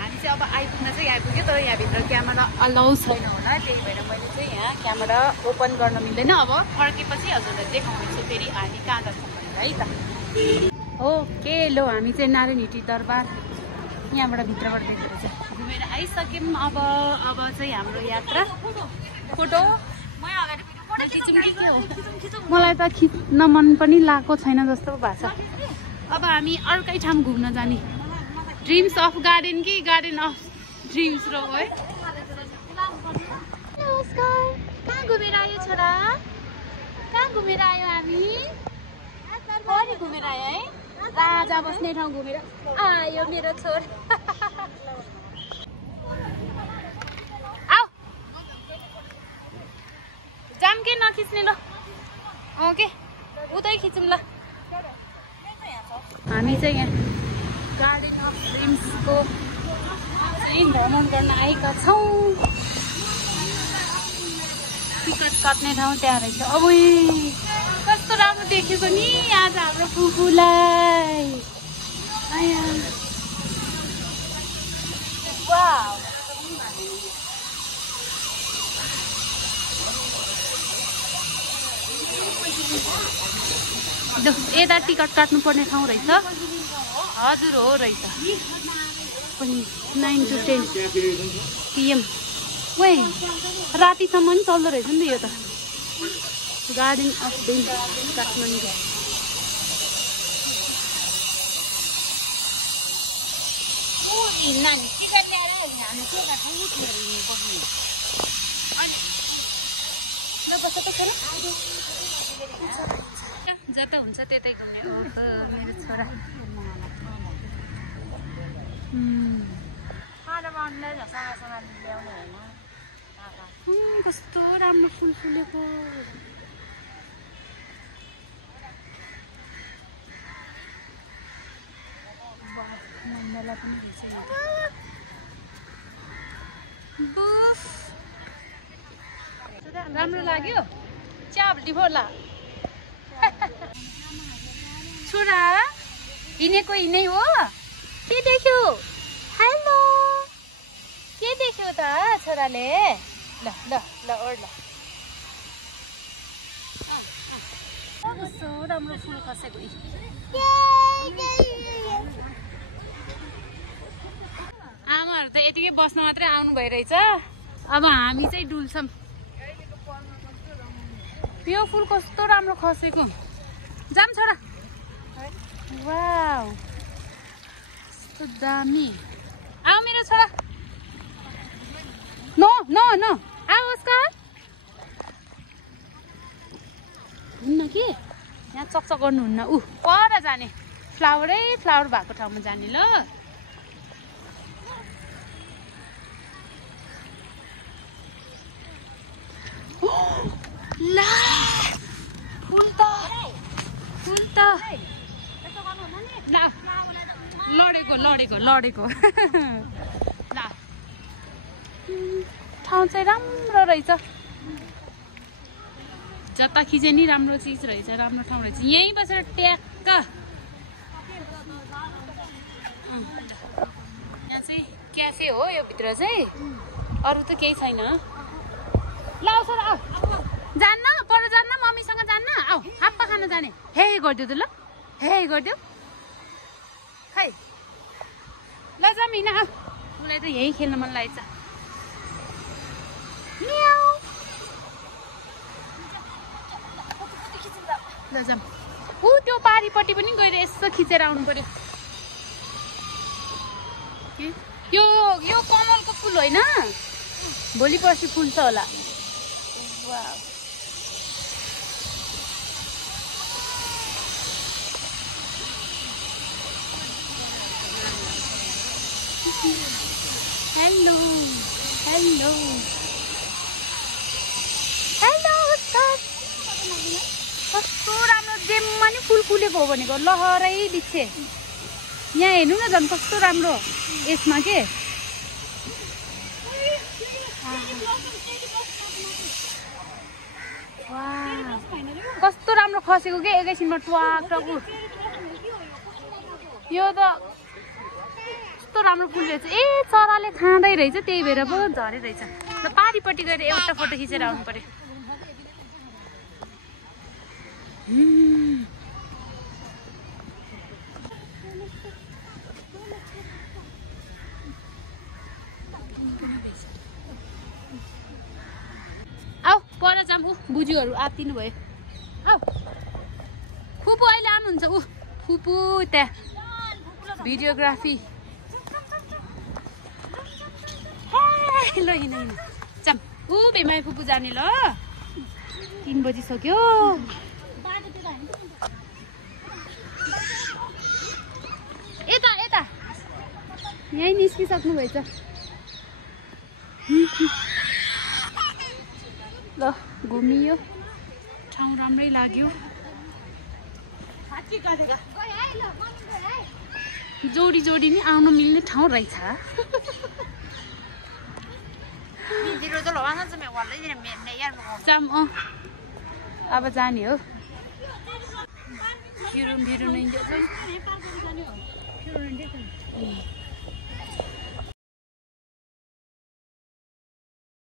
हामी चाहिँ अब आइपुग्न चाहिँ आइपुग्यो तर यहाँभित्र क्यामेरा अलाउ छैन होला त्यही भएर मैले चाहिँ यहाँ क्यामेरा ओपन गर्न मिल्दैन अब फर्केपछि हजुरलाई देखाउँछु फेरि हामी कहाँ जान्छौँ भनेर है त ओके लो हामी चाहिँ नारायण हिटी दरबार यहाँबाट भित्रबाट देखेर चाहिँ घुमेर आइसक्यौँ अब चाहिँ हाम्रो यात्रा फोटो मलाई त खिच्न मन पनि लागेको छैन जस्तो भएको छ अब हामी अर्कै ठाउँ घुम्न जाने ड्रिम्स अफ गार्डन कि गार्डन अफ ड्रिम्स र है नमस्कार कहाँ घुमेर आयो छोरा कहाँ घुमेर आयो हामी कति घुमेर आयो है राजा बस्ने ठाउँ घुमेर आयो मेरो छोरा आऊ जाम के नखिच्ने ल ओके उतै खिचौँ ल हामी चाहिँ यहाँ गार्डन अफ ड्रिम्सको चाहिँ भ्रमण गर्न आएका छौँ टिकट काट्ने ठाउँ त्यहाँ रहेछ अब कस्तो राम्रो देखेको नि आज हाम्रो फुपूलाई यता टिकट काट्नुपर्ने ठाउँ रहेछ हजुर हो रहेछ पनि 9 to 10 PM वै रातिसम्म पनि चल्दो रहेछ नि त यो त गार्डन अफ ड्रिम्स काठमाडौँ जता हुन्छ त्यतै घुम्ने ओहो मेरो छोरा कस्तो राम्रो फुल फुलेको राम्रो लाग्यो च्यापटी होला छोरा हिँडेको हिँडै हो के देख्यो हेलो के देख्यो त छोराले ल ल ल ओढ ल कस्तो राम्रो फुल खसेको आमाहरू त यतिकै बस्न मात्रै आउनु भइरहेछ अब हामी चाहिँ डुल्छौँ यो फुल कस्तो राम्रो खसेको जाम छोरा वाउ कस्तो दामी आऊ मेरो छोरा नो नो नो आऊ अस्कर हुन्न कि यहाँ चकचक गर्नुहुन्न पर जाने फ्लावरै फ्लावर भएको ठाउँमा जाने ल ला फुल त लडेको लडेको लडेको ल ठाउँ चाहिँ राम्रो रहेछ जता खिचे नि राम्रो चिज रहेछ राम्रो ठाउँ रहेछ यहीँ बसेर ट्याक्क यहाँ चाहिँ क्याफे हो यो भित्र चाहिँ अरू त केही छैन ल सर आऊ जान्न पर जान्न मम्मीसँग जान्न आऊ हाप्पा खान जाने हे गरिदियो त ल हे गरिदियो खै ल जाम हिँड आऊ उसलाई त यहीँ खेल्न मन लागेछ ल जाम त्यो पारिपट्टि पनि गएर यसो खिचेर आउनु पर्यो यो कमलको फुल होइन भोलि पर्सि फुल्छ होला हेलो हेलो हेलो कस्तो राम्रो जेममा नि फुल फुलेको हो भनेको लहरै दिच्छे यहाँ हेर्नु न झन् कस्तो राम्रो यसमा के कस्तो राम्रो खसेको के एकैछिनमा ट्वाक टक यो त कस्तो राम्रो फुल रहेछ ए चराले खाँदै रहेछ त्यही भएर पो झरे रहेछ ल पारिपट्टि गएर एउटा फोटो खिचेर आउनु पर्यो आऊ पर जाम ऊ बुजुहरू आत्तिनु भयो आऊ फुपू अहिले आउनुहुन्छ ऊ फुपू त्यहाँ भिडियोग्राफी ल हिँड हिँड जाम ऊ भेमाई फुपू जाने ल 3 बजिसक्यो यता यता यहीँ निस्किसक्नु भएछ ल घुमियो ठाउँ राम्रै लाग्यो जोडी जोडी नि आउनु मिल्ने ठाउँ रहेछ जाम अब जाने हो फिरुन फिरुन